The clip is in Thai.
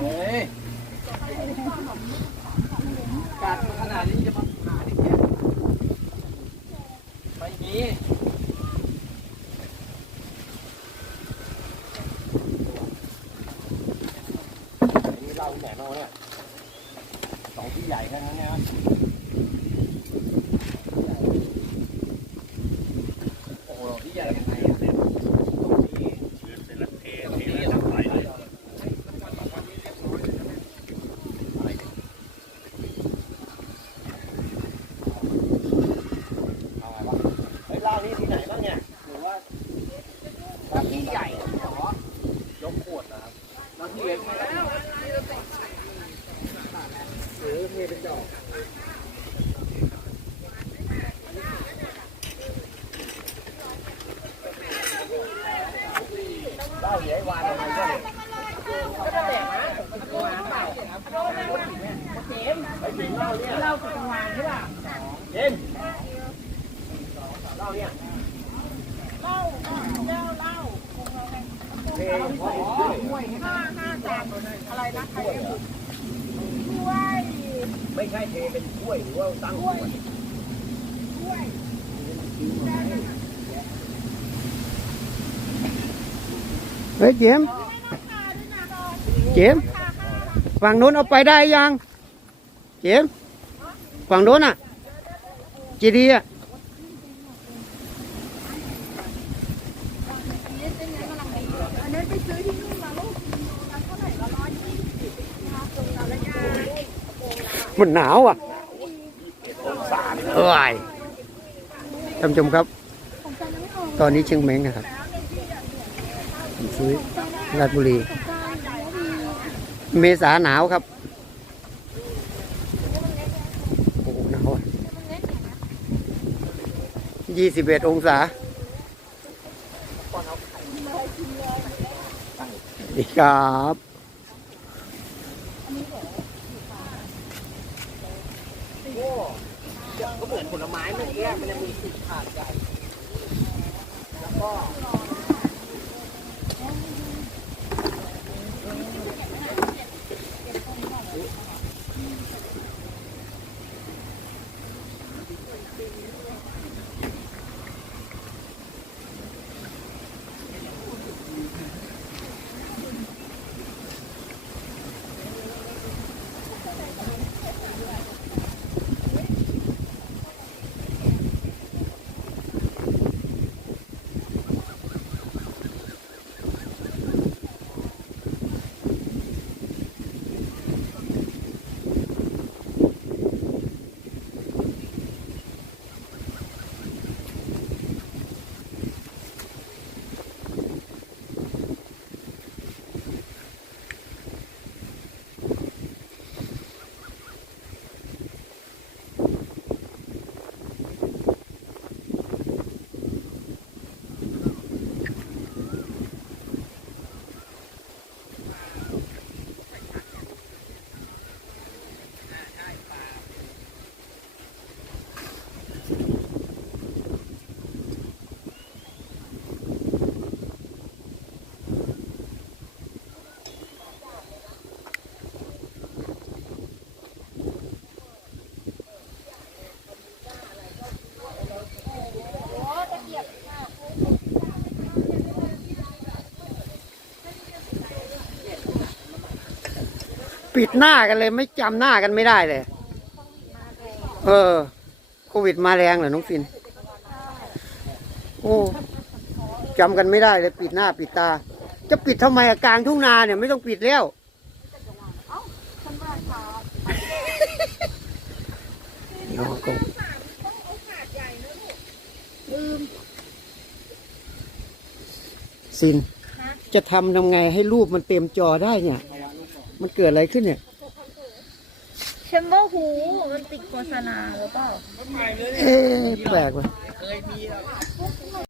เฮ้กัดขนาดนี้จะมาหาเด็แก่ไม่นี่เราแหนนอเนี่ยสองที่ใหญ่แค่นั้นเนี่ย ที่ใหญ่หรอยกขวดนะครับแล้วที่เล็กไม่ได้หรือเทเป็นดอกเหล้าเดี๋ยวไอ้วานทำไมก็เนี่ยไอ้ถึงเหล้าเนี่ยเราสุกวานใช่ป่ะเย็นเหล้าเนี่ยเล่าเจ้าเล่าเทพอด้วย ห้าห้าจานอะไรนะใครช่วยไม่ใช่เทเป็นถ้วยหรือว่าตั้งขวดช่วยเฮ้ยเจมเจมฝั่งโน้นเอาไปได้ยัง เจมฝั่งโน้นอะจีดีอะ อันนั้นไปซื้อที่นู่นมาลูกเท่าไหร่ละร้อยยี่สิบนะคะตรงนั้นละยา มันหนาวอะเอ้ยท่านผู้ชมครับ ตอนนี้เชียงใหม่นะครับผมซื้อราชบุรี เมษาหนาวครับ โอ้โหหนาวอะยี่สิบเอ็ดองศาสวัสดีครับ ก็เหมือนผลไม้เมื่อกี้มันจะมีสีขาดใจแล้วก็ ปิดหน้ากันเลยไม่จำหน้ากันไม่ได้เลย เออ โควิดมาแรงเหรอน้องฟิน โอ้จำกันไม่ได้เลยปิดหน้าปิดตา จะปิดทำไมกลางทุ่งนาเนี่ยไม่ต้องปิดแล้วนี่ฮ่องกงซิน จะทำทำไงให้รูปมันเต็มจอได้เนี่ย มันเกิดอะไรขึ้นเนี่ยเชมเบอร์หูมันติดโฆษณาหรือเปล่า เอ๊ะแปลกว่ะ